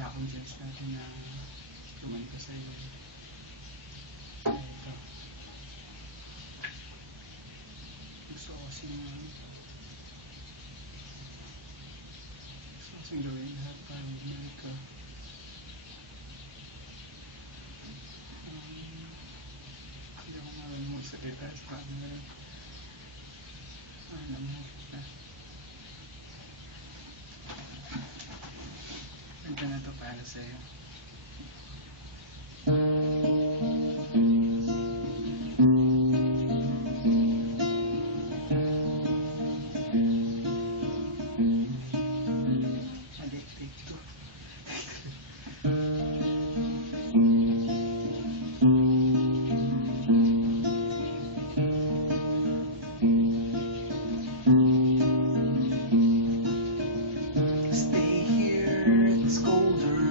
akong judge natin na kumanta sa'yo. Kaya ito. Gusto ko kasing gawin lahat para mag-mahal ka. Hindi ako marunong magsalita sa camera. Alam mo na. Ganda na to para sa'yo. Addicted to. Stay here, it's colder.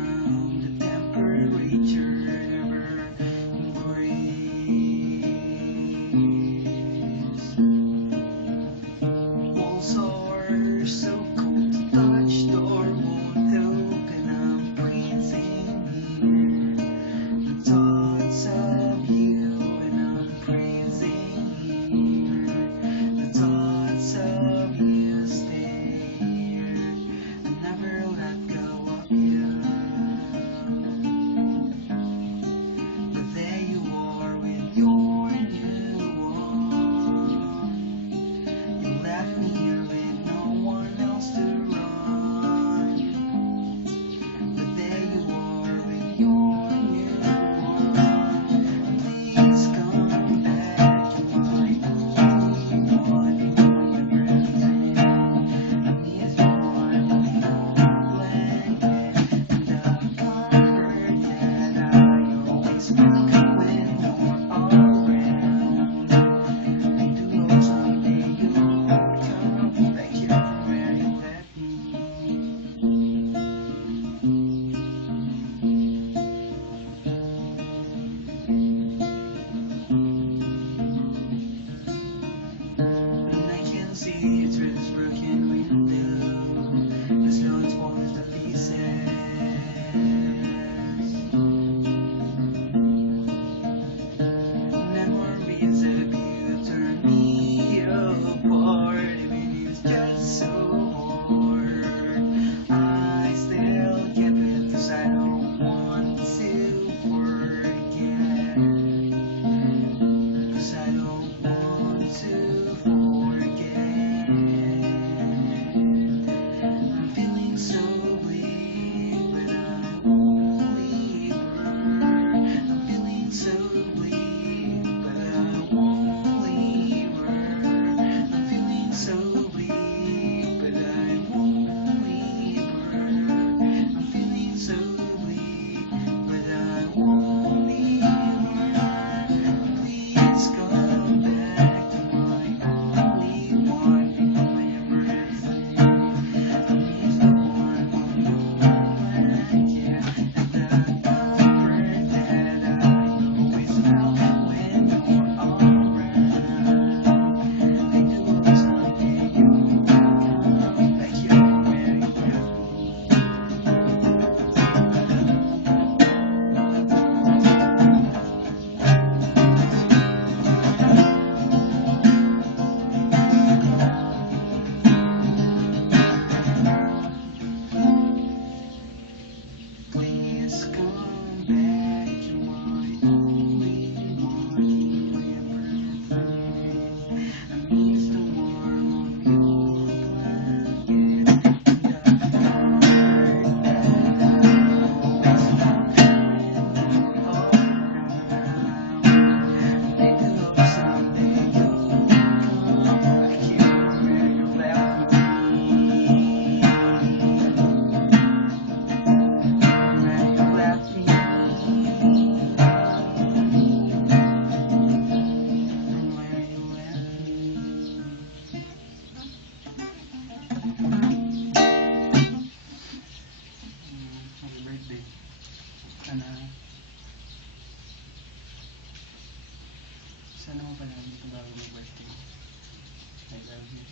The temperature never increase. Walls are so cold to touch, door won't open. I'm freezing here. The thoughts of you and I'm freezing here. The thoughts of you stay here. I never let go of you. But there you are with your new one. You left me here with no one else to run. But there you are with your new one. Please come back to my only one. You know everything. I miss the warmth of your blanket and the comfort that I always felt when you're around. I do hope someday you'll come back here from where you left me. And I can see through this broken window as though it falls to pieces. Memories of you turn me apart, even it's just so hard. I still keep it 'cause I don't want to forget. 'Cause I don't want to forget. I'm feeling so bleak, but I'm only burned. I'm feeling so bleak, but I'm only burned. I'm feeling so bleak, but I'm only burned. I'm feeling so bleak, but I'm only burned. Please come back to my only one. You know everything. I miss the warmth of your blanket and the comfort that I always felt when you're around. I do hope someday you'll come back here from where you left me. Please come back to my only one. You know everything. I miss the warmth of your blanket and the comfort that I always felt when you're around. I do hope someday you'll come back here where you left me. Where you left me. From where you left me. Happy birthday. Sana mo palagi ito bago mag-birthday. I love you.